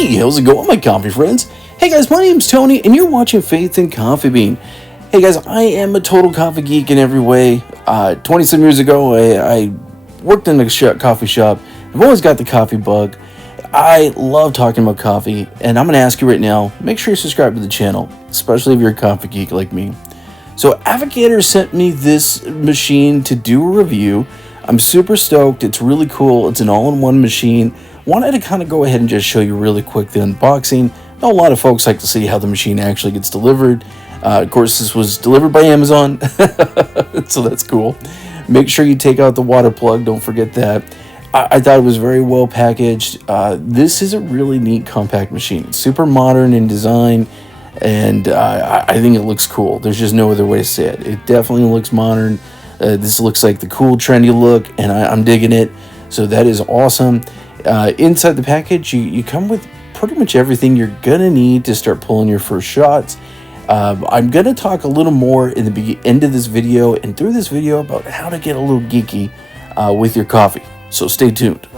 Hey, how's it going, my coffee friends? Hey guys, my name's Tony, and you're watching Faith and Coffee Bean. Hey guys, I am a total coffee geek in every way. 20-some years ago, I worked in a coffee shop. I've always got the coffee bug. I love talking about coffee, and I'm going to ask you right now, make sure you subscribe to the channel, especially if you're a coffee geek like me. So Avigator sent me this machine to do a review. I'm super stoked. It's really cool. It's an all-in-one machine. Wanted to kind of go ahead and just show you really quick the unboxing. I know a lot of folks like to see how the machine actually gets delivered. Of course, this was delivered by Amazon, so that's cool. Make sure you take out the water plug. Don't forget that. I thought it was very well packaged. This is a really neat compact machine. It's super modern in design, and I think it looks cool. There's just no other way to say it. It definitely looks modern. This looks like the cool, trendy look, and I'm digging it. So that is awesome. Inside the package, you come with pretty much everything you're gonna need to start pulling your first shots. I'm gonna talk a little more in the end of this video and through this video about how to get a little geeky with your coffee. So stay tuned.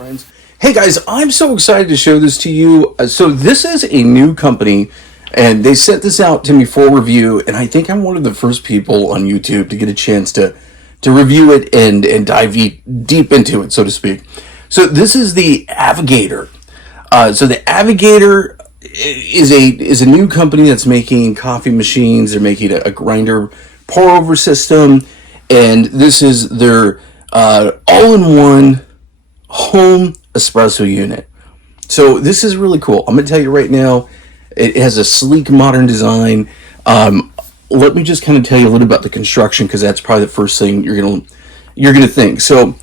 Hey guys, I'm so excited to show this to you. So this is a new company, and they sent this out to me for review, and I think I'm one of the first people on YouTube to get a chance to review it and dive deep into it, so to speak. So this is the Avigator. So the Avigator is a new company that's making coffee machines. They're making a grinder pour-over system, and this is their all-in-one home espresso unit. So this is really cool. I'm going to tell you right now, it has a sleek, modern design. Let me just kind of tell you a little about the construction, because that's probably the first thing you're gonna think. So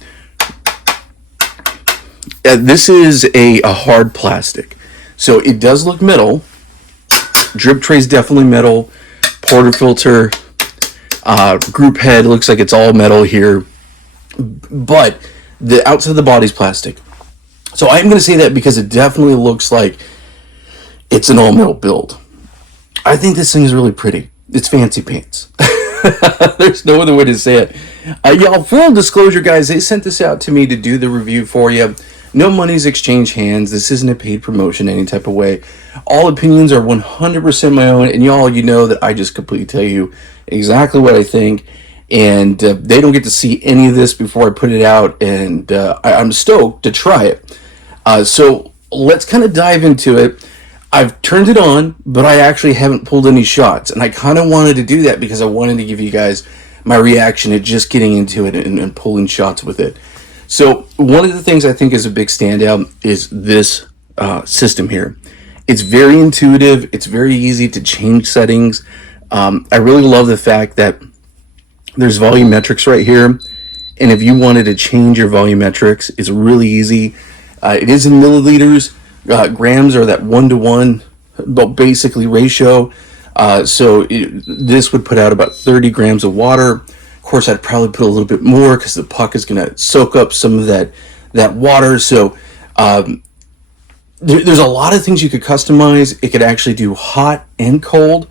this is a hard plastic, so it does look metal. Drip tray is definitely metal. Portafilter, group head, looks like it's all metal here, but the outside of the body's plastic. So I'm going to say that because it definitely looks like it's an all metal build. I think this thing is really pretty. It's fancy pants. There's no other way to say it. Y'all, full disclosure, guys, they sent this out to me to do the review for you. No money's exchanged hands. This isn't a paid promotion any type of way. All opinions are 100% my own, and y'all, you know that I just completely tell you exactly what I think, and they don't get to see any of this before I put it out, and I'm stoked to try it. So let's kind of dive into it. I've turned it on, but I actually haven't pulled any shots, and I kind of wanted to do that because I wanted to give you guys my reaction to just getting into it and pulling shots with it. So one of the things I think is a big standout is this system here. It's very intuitive. It's very easy to change settings. I really love the fact that there's volumetrics right here, and if you wanted to change your volumetrics, it's really easy. It is in milliliters. Grams are that 1-to-1, basically ratio. So this would put out about 30 grams of water. Of course, I'd probably put a little bit more because the puck is going to soak up some of that water. So there's a lot of things you could customize. It could actually do hot and cold.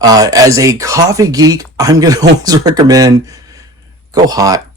As a coffee geek, I'm going to always recommend go hot.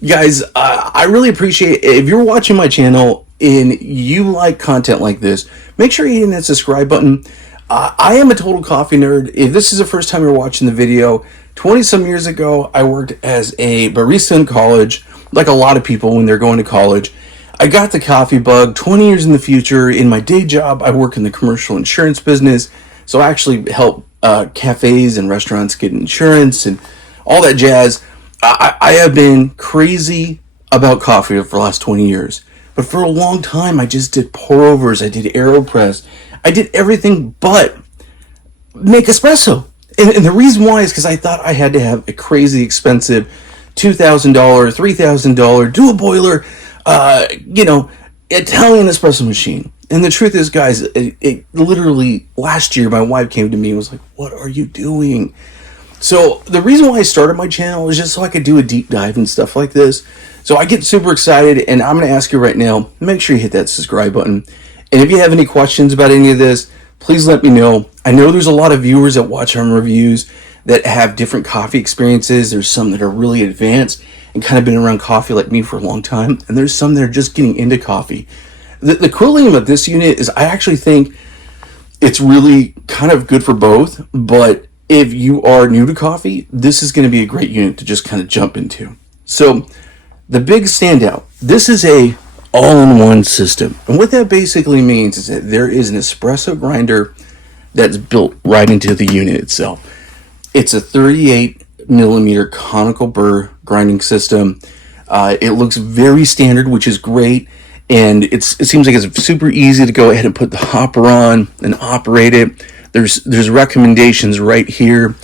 Guys, I really appreciate it. If you're watching my channel and you like content like this, make sure you're hitting that subscribe button. I am a total coffee nerd. If this is the first time you're watching the video, 20-some years ago, I worked as a barista in college, like a lot of people when they're going to college. I got the coffee bug. 20 years in the future, in my day job, I work in the commercial insurance business, so I actually help cafes and restaurants get insurance and all that jazz. I have been crazy about coffee for the last 20 years. But for a long time, I just did pour-overs, I did AeroPress, I did everything but make espresso. And the reason why is because I thought I had to have a crazy expensive $2,000, $3,000 dual boiler, Italian espresso machine. And the truth is, guys, it literally, last year, my wife came to me and was like, what are you doing? So the reason why I started my channel is just so I could do a deep dive and stuff like this. So I get super excited, and I'm going to ask you right now, make sure you hit that subscribe button. And if you have any questions about any of this, please let me know. I know there's a lot of viewers that watch our reviews that have different coffee experiences. There's some that are really advanced and kind of been around coffee like me for a long time, and there's some that are just getting into coffee. The cool thing about this unit is I actually think it's really kind of good for both, but if you are new to coffee, this is going to be a great unit to just kind of jump into. So the big standout, this is a all-in-one system. And what that basically means is that there is an espresso grinder that's built right into the unit itself. It's a 38 millimeter conical burr grinding system. It looks very standard, which is great. And it seems like it's super easy to go ahead and put the hopper on and operate it. There's recommendations right here.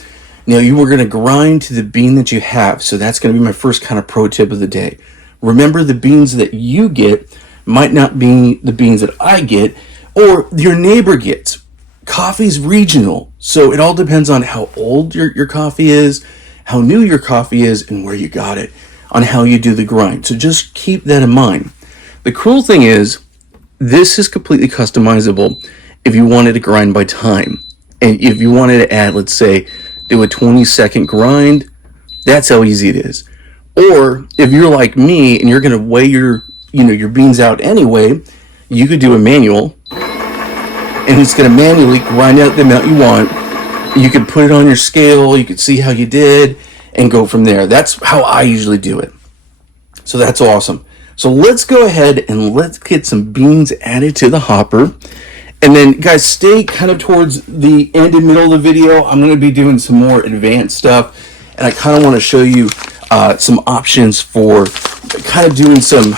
Now, you are going to grind to the bean that you have. So that's going to be my first kind of pro tip of the day. Remember, the beans that you get might not be the beans that I get or your neighbor gets. Coffee's regional. So it all depends on how old your coffee is, how new your coffee is, and where you got it, on how you do the grind. So just keep that in mind. The cool thing is, this is completely customizable if you wanted to grind by time. And if you wanted to add, let's say, do a 20-second grind, that's how easy it is. Or if you're like me and you're going to weigh your beans out anyway, you could do a manual, and it's going to manually grind out the amount you want. You could put it on your scale, you could see how you did, and go from there. That's how I usually do it. So that's awesome. So let's go ahead and let's get some beans added to the hopper. And then, guys, stay kind of towards the end and middle of the video. I'm going to be doing some more advanced stuff, and I kind of want to show you some options for kind of doing some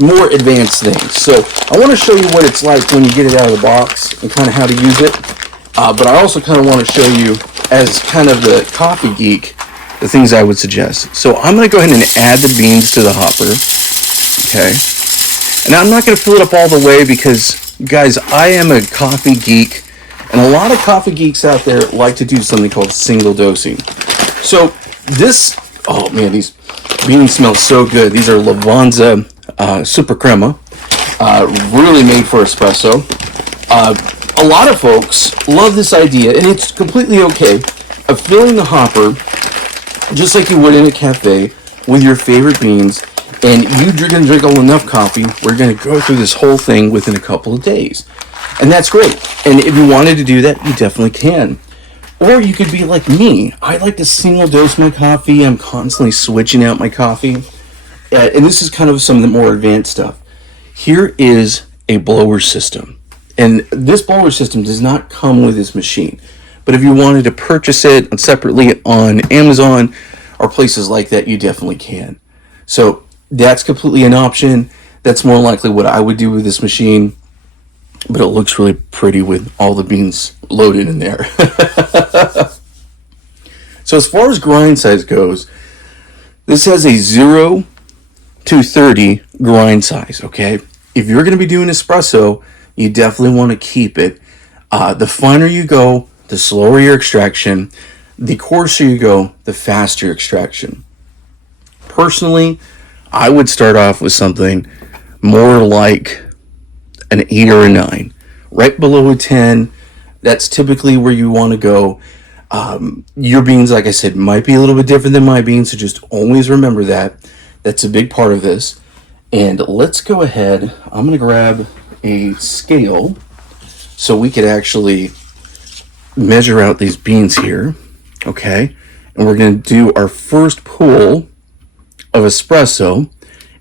more advanced things. So I want to show you what it's like when you get it out of the box and kind of how to use it. But I also kind of want to show you, as kind of the coffee geek, the things I would suggest. So I'm going to go ahead and add the beans to the hopper. Okay. And I'm not going to fill it up all the way because, guys, I am a coffee geek. And a lot of coffee geeks out there like to do something called single dosing. So this, oh man, these beans smell so good. These are Lavanza Super Crema. Really made for espresso. A lot of folks love this idea, and it's completely okay, of filling the hopper just like you would in a cafe with your favorite beans, and you're going to drink enough coffee. We're going to go through this whole thing within a couple of days, and that's great. And if you wanted to do that, you definitely can. Or you could be like me. I like to single dose my coffee. I'm constantly switching out my coffee, and this is kind of some of the more advanced stuff. Here is a blower system. And this blower system does not come with this machine. But if you wanted to purchase it separately on Amazon or places like that, you definitely can. So that's completely an option. That's more likely what I would do with this machine. But it looks really pretty with all the beans loaded in there. So as far as grind size goes, this has a 0 to 30 grind size, okay? If you're going to be doing espresso, you definitely want to keep it. The finer you go, the slower your extraction. The coarser you go, the faster your extraction. Personally, I would start off with something more like an 8 or a 9. Right below a 10, that's typically where you want to go. Your beans, like I said, might be a little bit different than my beans, so just always remember that. That's a big part of this. And let's go ahead. I'm going to grab a scale so we could actually measure out these beans here. Okay. And we're going to do our first pool of espresso.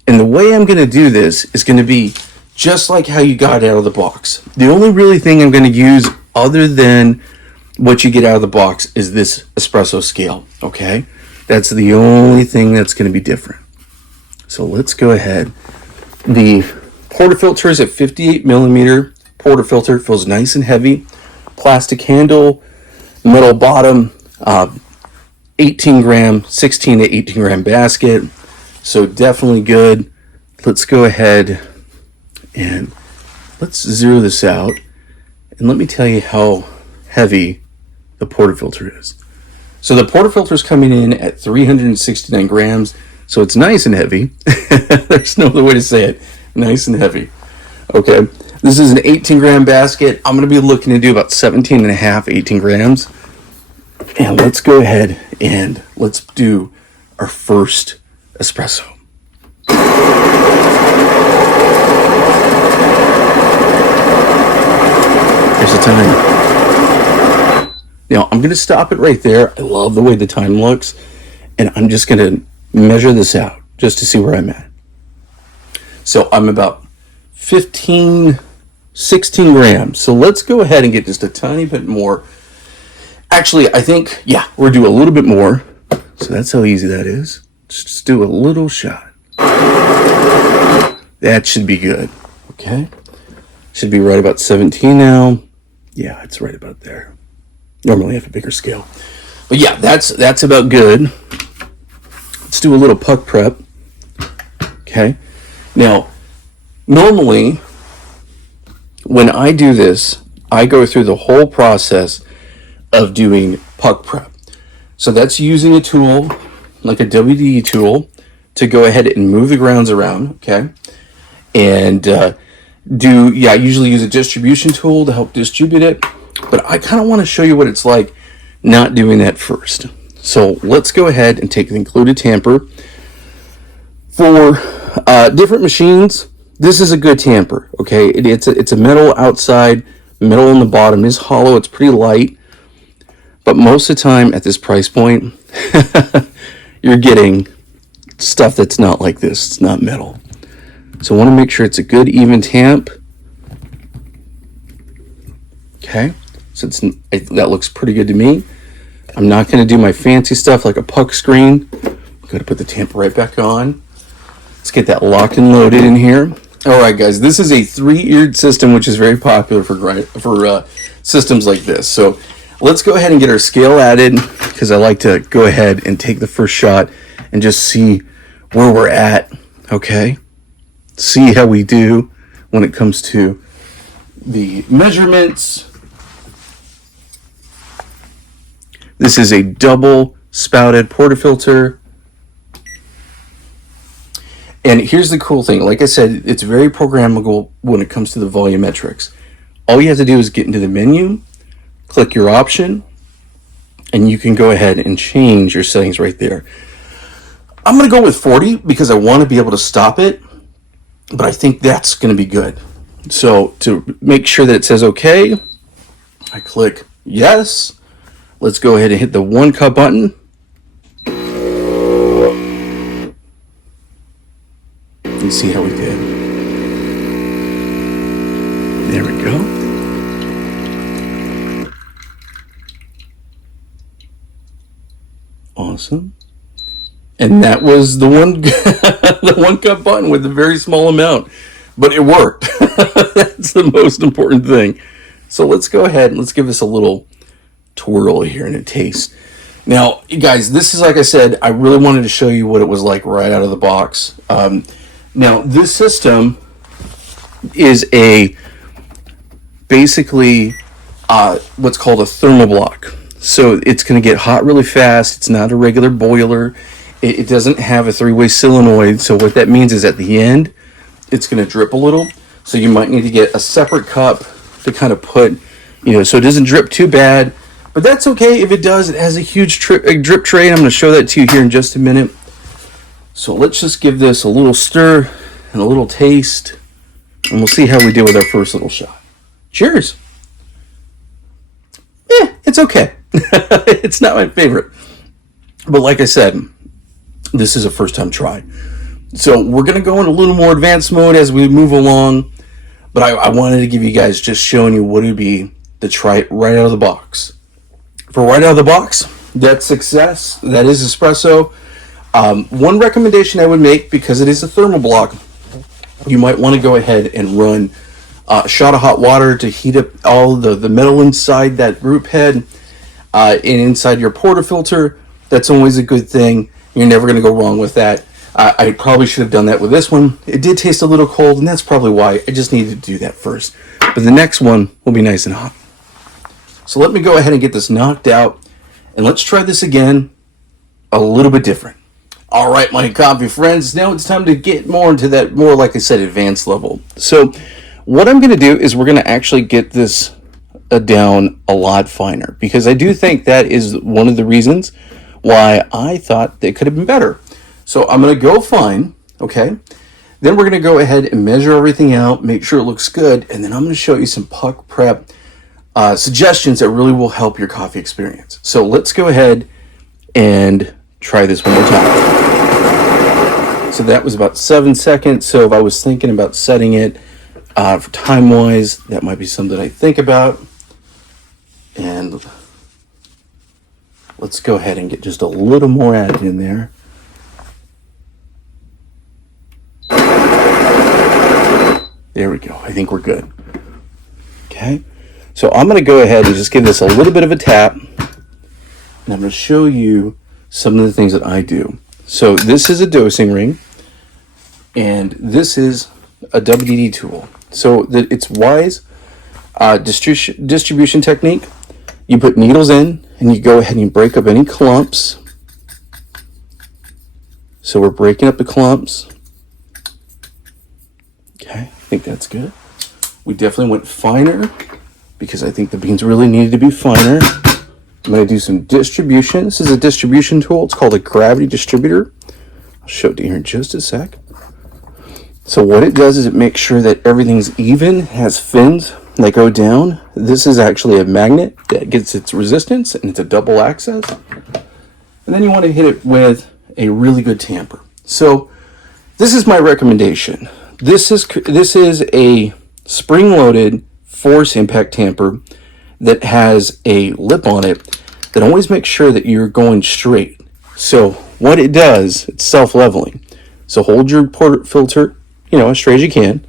And the way I'm going to do this is going to be just like how you got out of the box. The only really thing I'm going to use other than what you get out of the box is this espresso scale. Okay. That's the only thing that's going to be different. So let's go ahead. The portafilter is at 58 millimeter. Portafilter feels nice and heavy. Plastic handle, metal bottom, 18 gram, 16 to 18 gram basket. So definitely good. Let's go ahead and let's zero this out. And let me tell you how heavy the portafilter is. So the portafilter is coming in at 369 grams. So it's nice and heavy. There's no other way to say it. Nice and heavy. Okay. This is an 18 gram basket. I'm going to be looking to do about 17 and a half, 18 grams. And let's go ahead and let's do our first espresso. time. Now, I'm going to stop it right there. I love the way the time looks. And I'm just going to measure this out just to see where I'm at. So I'm about 16 grams. So let's go ahead and get just a tiny bit more. Actually, I think, yeah, we'll do a little bit more. So that's how easy that is. Just do a little shot. That should be good. Okay. Should be right about 17 now. Yeah, it's right about there. Normally I have a bigger scale. But yeah, that's about good. Let's do a little puck prep. Okay. Now, normally, when I do this, I go through the whole process of doing puck prep. So that's using a tool, like a WD tool, to go ahead and move the grounds around, okay? And I usually use a distribution tool to help distribute it, but I kind of want to show you what it's like not doing that first. So let's go ahead and take the included tamper. For different machines, this is a good tamper, okay? It's a metal outside, metal on the bottom is hollow, it's pretty light, but most of the time at this price point, you're getting stuff that's not like this, it's not metal. So I want to make sure it's a good even tamp. Okay, so that looks pretty good to me. I'm not going to do my fancy stuff like a puck screen. I'm going to put the tamper right back on. Let's get that locked and loaded in here. All right, guys, this is a 3-eared system, which is very popular for systems like this. So let's go ahead and get our scale added, because I like to go ahead and take the first shot and just see where we're at, okay? See how we do when it comes to the measurements. This is a double spouted portafilter. And here's the cool thing. Like I said, it's very programmable when it comes to the volumetrics. All you have to do is get into the menu, click your option, and you can go ahead and change your settings right there. I'm going to go with 40 because I want to be able to stop it, but I think that's going to be good. So to make sure that it says okay, I click yes. Let's go ahead and hit the 1 cup button. And see how we did. There we go. Awesome. And that was the the 1 cup button with a very small amount, but it worked. That's the most important thing. So let's go ahead and let's give this a little twirl here and a taste. Now, guys, this is, like I said, I really wanted to show you what it was like right out of the box. Now, this system is basically what's called a thermoblock. So it's going to get hot really fast. It's not a regular boiler. It doesn't have a 3-way solenoid. So what that means is at the end, it's going to drip a little. So you might need to get a separate cup to kind of put, so it doesn't drip too bad. But that's okay if it does. It has a huge drip tray, and I'm going to show that to you here in just a minute. So let's just give this a little stir and a little taste, and we'll see how we do with our first little shot. Cheers. It's okay. It's not my favorite. But like I said, this is a first-time try. So we're going to go in a little more advanced mode as we move along. But I wanted to give you guys just showing you what it would be to try it right out of the box. For right out of the box, that's success. That is espresso. One recommendation I would make, because it is a thermal block, you might want to go ahead and run a shot of hot water to heat up all the metal inside that group head and inside your portafilter. That's always a good thing. You're never going to go wrong with that. I probably should have done that with this one. It did taste a little cold, and that's probably why I just needed to do that first. But the next one will be nice and hot. So let me go ahead and get this knocked out, and let's try this again a little bit different. All right, my coffee friends, now it's time to get more into that more, like I said, advanced level. So what I'm going to do is we're going to actually get this down a lot finer, because I do think that is one of the reasons why I thought they could have been better. So I'm going to go fine, okay? Then we're going to go ahead and measure everything out, make sure it looks good, and then I'm going to show you some puck prep suggestions that really will help your coffee experience. So let's go ahead and try this one more time. So that was about 7 seconds. So if I was thinking about setting it for time wise, that might be something I think about. And let's go ahead and get just a little more added in there. There we go. I think we're good. Okay. So I'm going to go ahead and just give this a little bit of a tap. And I'm going to show you some of the things that I do. So this is a dosing ring. And this is a WDD tool. So that it's wise distribution technique. You put needles in and you go ahead and you break up any clumps. So we're breaking up the clumps. Okay, I think that's good. We definitely went finer because I think the beans really needed to be finer. I'm going to do some distribution. This is a distribution tool. It's called a gravity distributor. I'll show it to you here in just a sec. So what it does is it makes sure that everything's even, has fins that go down. This is actually a magnet that gets its resistance, and it's a double access. And then you want to hit it with a really good tamper. So this is my recommendation. This is a spring-loaded force impact tamper that has a lip on it that always makes sure that you're going straight. So what it does, it's self-leveling. So hold your portafilter, as straight as you can.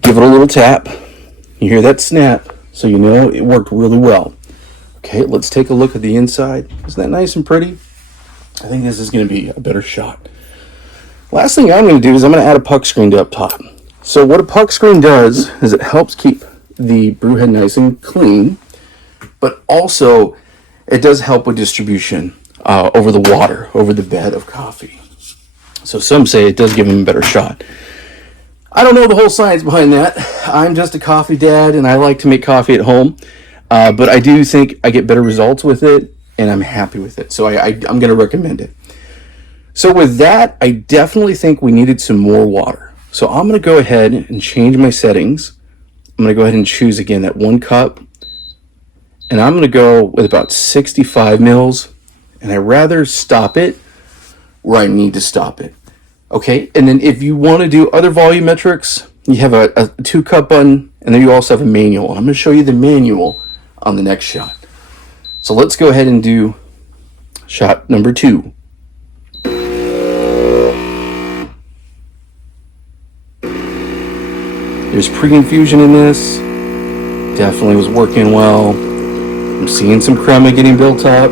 Give it a little tap. You hear that snap, so you know it worked really well. Okay, let's take a look at the inside. Isn't that nice and pretty? I think this is going to be a better shot. Last thing I'm going to do is I'm going to add a puck screen to up top. So what a puck screen does is it helps keep the brew head nice and clean, but also it does help with distribution over the water, over the bed of coffee. So some say it does give them a better shot. I don't know the whole science behind that. I'm just a coffee dad and I like to make coffee at home, but I do think I get better results with it and I'm happy with it. So I'm going to recommend it. So with that, I definitely think we needed some more water. So I'm going to go ahead and change my settings. I'm going to go ahead and choose again that 1 cup. And I'm going to go with about 65 mils. And I rather stop it where I need to stop it. Okay, and then if you want to do other volumetrics, you have a 2-cup button, and then you also have a manual. And I'm going to show you the manual on the next shot. So let's go ahead and do shot number 2. There's pre-infusion in this. Definitely was working well. I'm seeing some crema getting built up.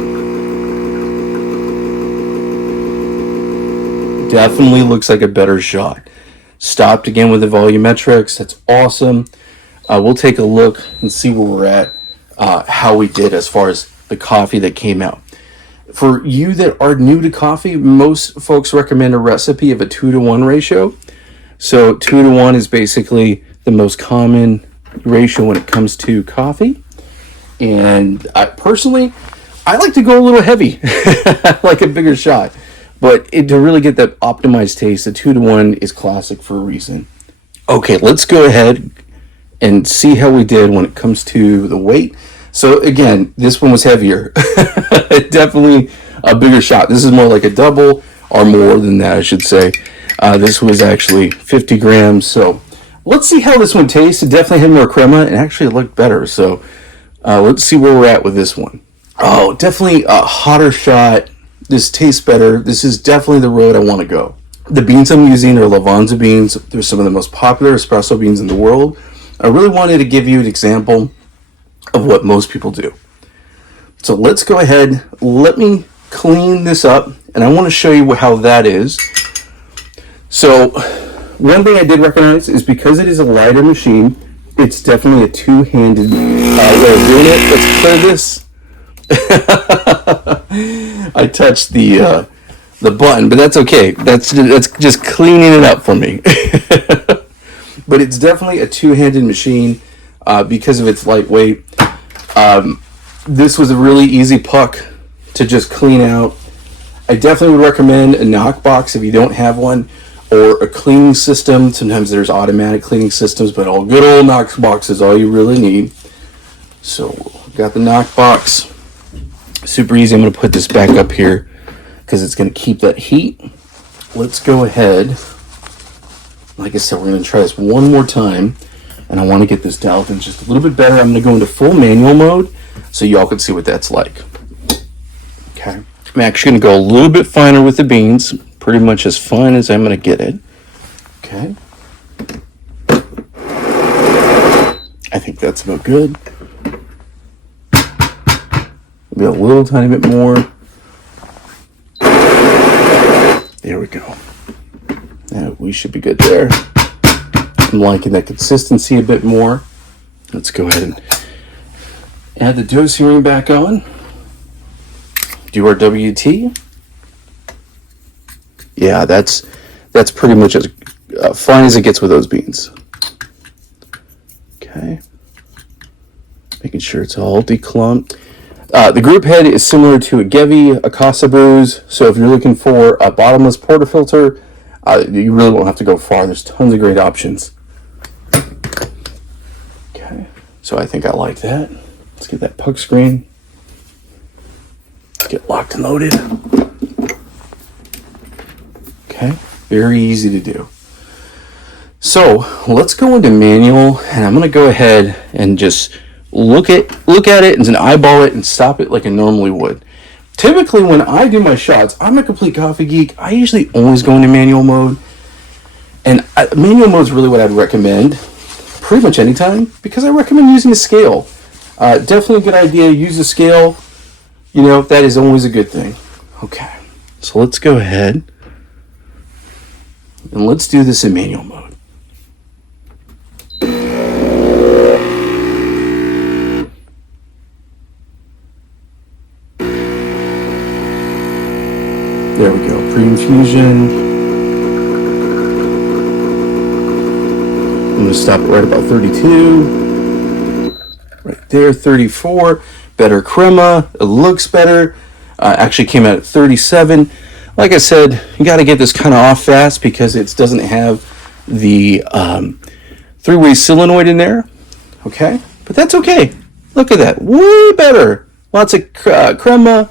Definitely looks like a better shot. Stopped again with the volumetrics. That's awesome. We'll take a look and see where we're at, how we did as far as the coffee that came out. For you that are new to coffee, most folks recommend a recipe of a 2-to-1 ratio. So 2-to-1 is basically the most common ratio when it comes to coffee. And I like to go a little heavy, like a bigger shot. But to really get that optimized taste, the 2-to-1 is classic for a reason. Okay, let's go ahead and see how we did when it comes to the weight. So again, this one was heavier. Definitely a bigger shot. This is more like a double or more than that, I should say. This was actually 50 grams. So let's see how this one tastes. It definitely had more crema and actually it looked better. So let's see where we're at with this one. Oh, definitely a hotter shot. This tastes better. This is definitely the road I want to go. The beans I'm using are Lavanza beans. They're some of the most popular espresso beans in the world. I really wanted to give you an example of what most people do. So let's go ahead. Let me clean this up, and I want to show you how that is. So one thing I did recognize is because it is a lighter machine, it's definitely a two-handed way of doing it. Let's clear this. I touched the button, but that's okay. That's just cleaning it up for me. But it's definitely a two-handed machine because of its lightweight. This was a really easy puck to just clean out. I definitely would recommend a knock box if you don't have one, or a cleaning system. Sometimes there's automatic cleaning systems, but all good old knock box is all you really need. So got the knock box. Super easy. I'm going to put this back up here because it's going to keep that heat. Let's go ahead. Like I said, we're going to try this one more time. And I want to get this dialed in just a little bit better. I'm going to go into full manual mode so y'all can see what that's like. Okay. I'm actually going to go a little bit finer with the beans. Pretty much as fine as I'm going to get it. Okay. I think that's about good. Maybe a little tiny bit more. There we go. Now we should be good there. I'm liking that consistency a bit more. Let's go ahead and add the dosing ring back on. Do our WT. Yeah, that's pretty much as fine as it gets with those beans. Okay. Making sure it's all declumped. The group head is similar to a Gevi, a Casa Brews. So if you're looking for a bottomless portafilter, you really won't have to go far. There's tons of great options. Okay, so I think I like that. Let's get that puck screen. Let's get locked and loaded. Okay, very easy to do. So let's go into manual, and I'm going to go ahead and just look at it and then eyeball it and stop it like I normally would. Typically, when I do my shots, I'm a complete coffee geek. I usually always go into manual mode. And manual mode is really what I'd recommend pretty much anytime because I recommend using a scale. Definitely a good idea. Use a scale. You know, that is always a good thing. Okay, so let's go ahead and let's do this in manual mode. There we go, pre-infusion. I'm gonna stop it right about 32. Right there, 34. Better crema, it looks better. Actually came out at 37. Like I said, you gotta get this kind of off fast because it doesn't have the three-way solenoid in there. Okay, but that's okay. Look at that, way better. Lots of crema.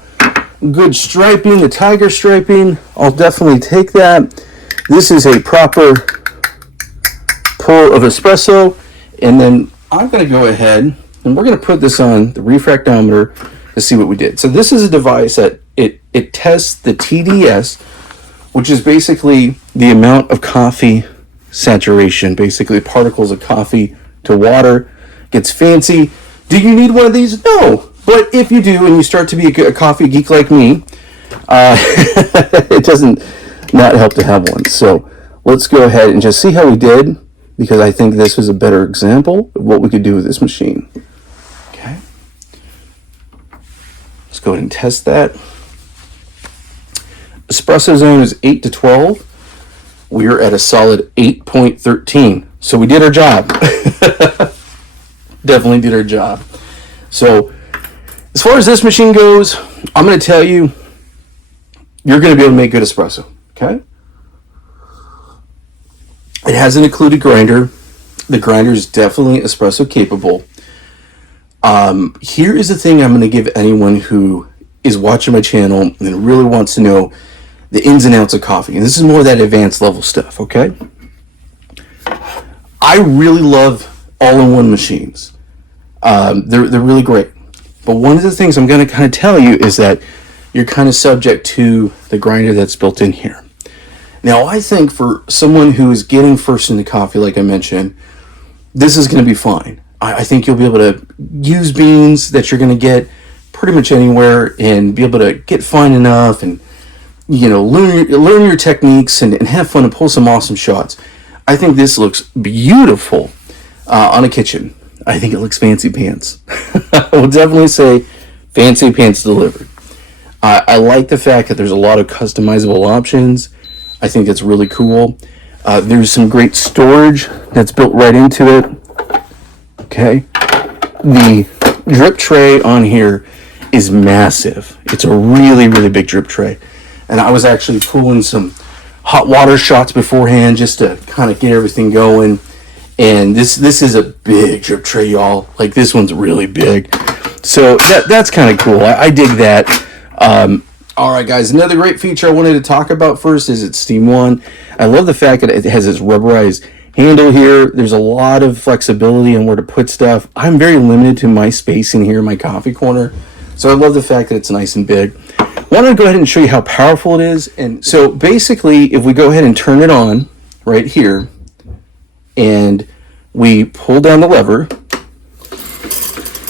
Good striping, the tiger striping. I'll definitely take that. This is a proper pour of espresso. And then I'm going to go ahead and we're going to put this on the refractometer to see what we did. So this is a device that it tests the TDS, which is basically the amount of coffee saturation, basically particles of coffee to water. Gets fancy. Do you need one of these? No. But if you do, and you start to be a coffee geek like me, it doesn't not help to have one. So let's go ahead and just see how we did, because I think this is a better example of what we could do with this machine. Okay. Let's go ahead and test that. Espresso zone is 8 to 12. We're at a solid 8.13. So we did our job. Definitely did our job. So as far as this machine goes, I'm going to tell you, you're going to be able to make good espresso, okay? It has an included grinder. The grinder is definitely espresso capable. Here is the thing I'm going to give anyone who is watching my channel and really wants to know the ins and outs of coffee. And this is more of that advanced level stuff, okay? I really love all-in-one machines. They're really great. But one of the things I'm going to kind of tell you is that you're kind of subject to the grinder that's built in here. Now, I think for someone who is getting first into coffee, like I mentioned, this is going to be fine. I think you'll be able to use beans that you're going to get pretty much anywhere and be able to get fine enough and, you know, learn your techniques and have fun and pull some awesome shots. I think this looks beautiful on a kitchen. I think it looks fancy pants. I will definitely say fancy pants delivered. I like the fact that there's a lot of customizable options. I think that's really cool. There's some great storage that's built right into it. Okay. The drip tray on here is massive. It's a really, really big drip tray. And I was actually pulling some hot water shots beforehand just to kind of get everything going. And this is a big drip tray, y'all. Like, this one's really big. So that's kind of cool. I dig that. All right, guys, another great feature I wanted to talk about first is it's Steam 1. I love the fact that it has this rubberized handle here. There's a lot of flexibility on where to put stuff. I'm very limited to my space in here in my coffee corner. So I love the fact that it's nice and big. I want to go ahead and show you how powerful it is. And so basically, if we go ahead and turn it on right here, and we pull down the lever,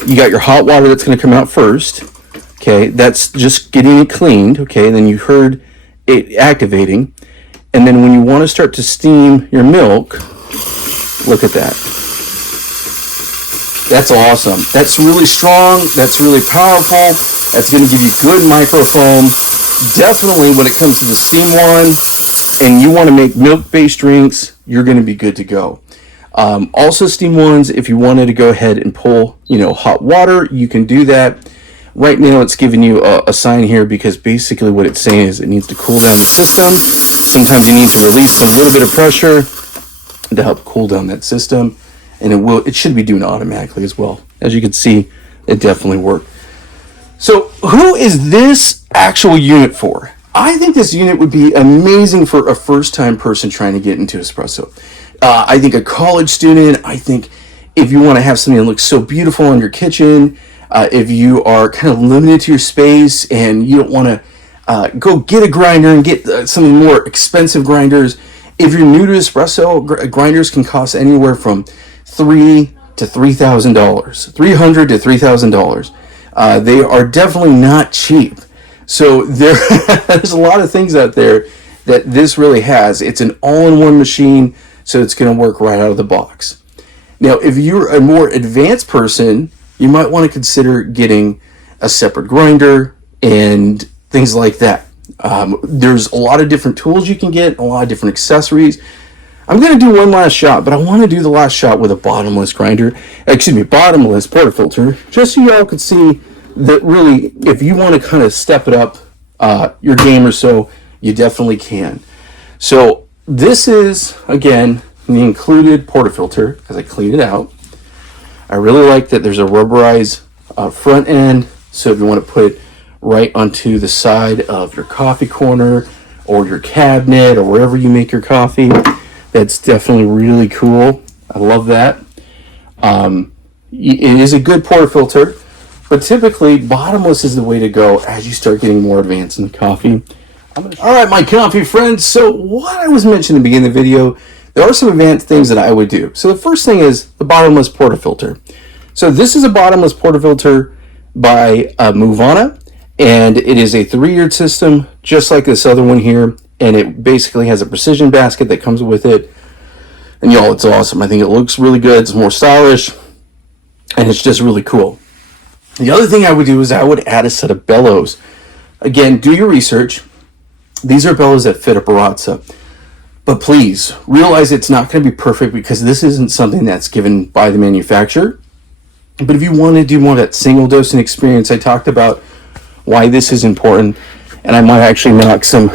you got your hot water that's going to come out first. Okay, that's just getting it cleaned. Okay, and then you heard it activating. And then when you want to start to steam your milk, look at that. That's awesome. That's really strong. That's really powerful. That's going to give you good microfoam. Definitely when it comes to the Steam 1 and you want to make milk-based drinks, you're going to be good to go. Also, Steam 1s, if you wanted to go ahead and pull, hot water, you can do that. Right now, it's giving you a sign here because basically what it's saying is it needs to cool down the system. Sometimes you need to release a little bit of pressure to help cool down that system, and it should be doing it automatically as well. As you can see, it definitely worked. So, who is this actual unit for? I think this unit would be amazing for a first-time person trying to get into espresso. I think a college student, I think if you want to have something that looks so beautiful in your kitchen, if you are kind of limited to your space and you don't want to go get a grinder and get some of the more expensive grinders. If you're new to espresso, grinders can cost anywhere from $3,000 to $3,000, $300 to $3,000. They are definitely not cheap. So there's a lot of things out there that this really has. It's an all-in-one machine, so it's going to work right out of the box. Now, if you're a more advanced person, you might want to consider getting a separate grinder and things like that. There's a lot of different tools you can get, a lot of different accessories. I'm going to do one last shot, but I want to do the last shot with a bottomless bottomless portafilter, just so y'all can see that really, if you want to kind of step it up your game or so, you definitely can. So this is, again, the included portafilter, because I cleaned it out. I really like that there's a rubberized front end, so if you want to put it right onto the side of your coffee corner or your cabinet or wherever you make your coffee, that's definitely really cool. I love that. It is a good portafilter, but typically bottomless is the way to go as you start getting more advanced in the coffee. All right, my coffee friends, so what I was mentioning at the beginning of the video, there are some advanced things that I would do. So the first thing is the bottomless portafilter. So this is a bottomless portafilter by Movana, and it is a 3-year system, just like this other one here, and it basically has a precision basket that comes with it. And y'all, it's awesome. I think it looks really good. It's more stylish, and it's just really cool. The other thing I would do is I would add a set of bellows. Again, do your research. These are bellows that fit a Barista. But please, realize it's not going to be perfect because this isn't something that's given by the manufacturer. But if you want to do more of that single dosing experience, I talked about why this is important, and I might actually knock some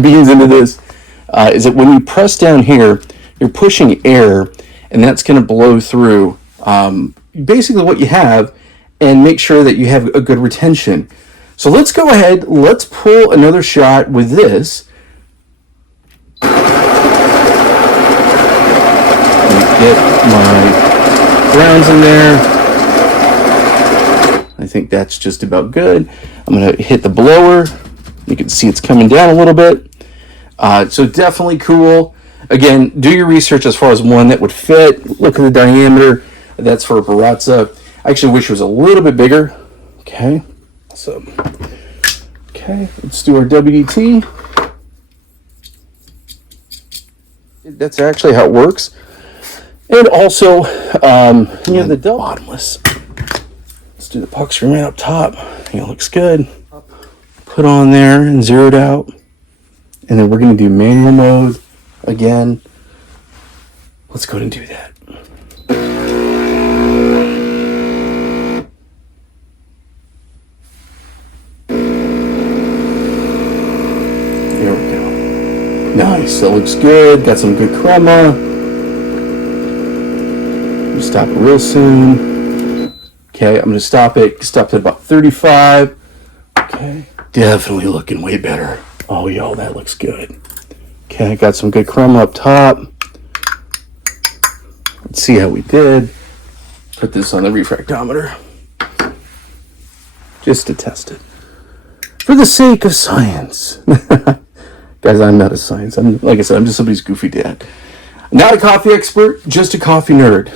beans into this, is that when you press down here, you're pushing air, and that's going to blow through basically what you have and make sure that you have a good retention. So let's go ahead, let's pull another shot with this. Get my grounds in there. I think that's just about good. I'm going to hit the blower. You can see it's coming down a little bit. So definitely cool. Again, do your research as far as one that would fit. Look at the diameter. That's for a Barista. I actually wish it was a little bit bigger. Okay. So, let's do our WDT. That's actually how it works. And also, the bottomless. Let's do the puck screen right up top. I think it looks good. Put on there and zeroed out. And then we're going to do manual mode again. Let's go ahead and do that. There we go. Nice. That looks good. Got some good crema. stop it real soon. Okay, I'm going to stop it. Stopped at about 35. Okay, definitely looking way better. Oh, y'all, that looks good. Okay, got some good crema up top. Let's see how we did. Put this on the refractometer just to test it. For the sake of science. Guys, I'm not a science. Like I said, I'm just somebody's goofy dad. Not a coffee expert, just a coffee nerd.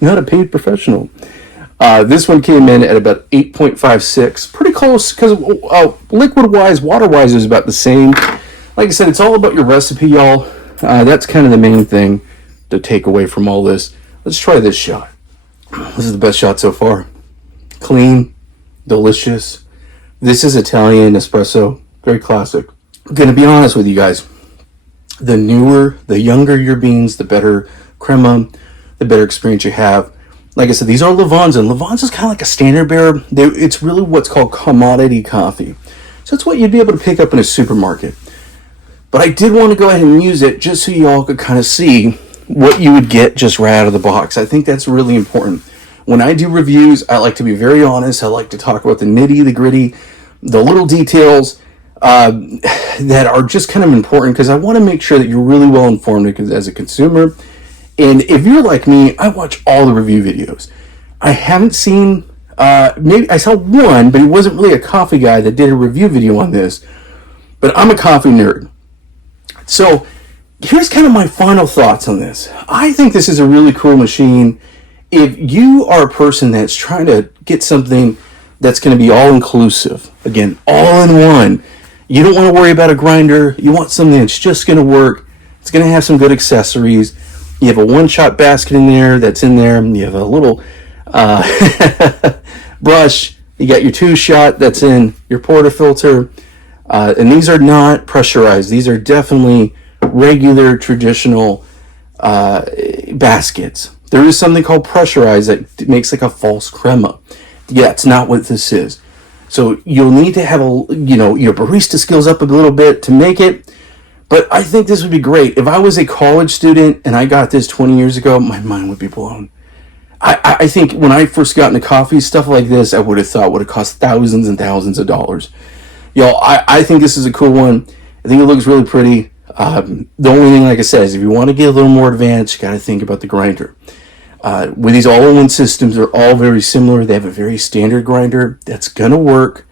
Not a paid professional. This one came in at about 8.56. Pretty close, because liquid-wise, water-wise is about the same. Like I said, it's all about your recipe, y'all. That's kind of the main thing to take away from all this. Let's try this shot. This is the best shot so far. Clean, delicious. This is Italian espresso. Very classic. I'm going to be honest with you guys. The newer, the younger your beans, the better crema, the better experience you have. Like I said, these are Lavanza, and Lavanza is kind of like a standard bearer. It's really what's called commodity coffee. So it's what you'd be able to pick up in a supermarket. But I did want to go ahead and use it just so you all could kind of see what you would get just right out of the box. I think that's really important. When I do reviews, I like to be very honest. I like to talk about the nitty, the gritty, the little details that are just kind of important, because I want to make sure that you're really well informed as a consumer. And if you're like me, I watch all the review videos. I haven't seen, maybe I saw one, but he wasn't really a coffee guy that did a review video on this. But I'm a coffee nerd. So here's kind of my final thoughts on this. I think this is a really cool machine. If you are a person that's trying to get something that's going to be all-inclusive, again, all in one, you don't want to worry about a grinder. You want something that's just going to work. It's going to have some good accessories. You have a one-shot basket in there that's in there. You have a little brush. You got your two-shot that's in your portafilter. And these are not pressurized. These are definitely regular, traditional baskets. There is something called pressurized that makes like a false crema. Yeah, it's not what this is. So you'll need to have your barista skills up a little bit to make it. But I think this would be great. If I was a college student and I got this 20 years ago, my mind would be blown. I think when I first got into coffee, stuff like this, I would have thought would have cost thousands and thousands of dollars. Y'all, I think this is a cool one. I think it looks really pretty. The only thing, like I said, is if you want to get a little more advanced, you got to think about the grinder. With these all-in-one systems, they're all very similar. They have a very standard grinder that's going to work.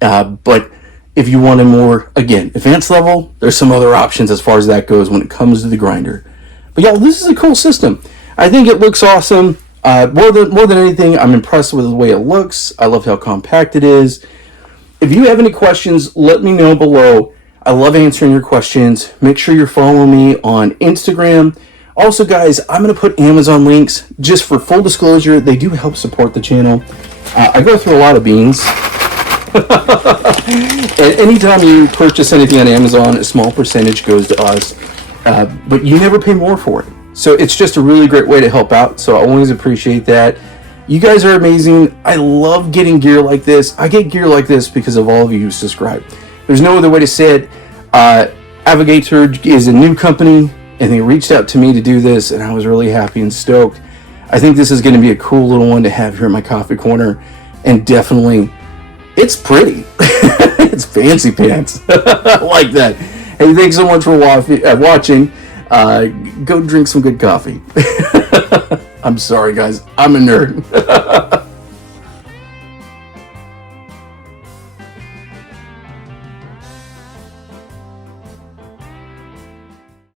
But if you want a more, again, advanced level, there's some other options as far as that goes when it comes to the grinder. But yeah, this is a cool system. I think it looks awesome. More than anything, I'm impressed with the way it looks. I love how compact it is. If you have any questions, let me know below. I love answering your questions. Make sure you're following me on Instagram. Also, guys, I'm going to put Amazon links. Just for full disclosure, they do help support the channel. I go through a lot of beans. And anytime you purchase anything on Amazon, a small percentage goes to us. But you never pay more for it. So it's just a really great way to help out. So I always appreciate that. You guys are amazing. I love getting gear like this. I get gear like this because of all of you who subscribe. There's no other way to say it. Avigator is a new company, and they reached out to me to do this, and I was really happy and stoked. I think this is going to be a cool little one to have here in my coffee corner, and definitely, it's pretty. It's fancy pants. I like that. Hey, thanks so much for watching. Go drink some good coffee. I'm sorry, guys. I'm a nerd.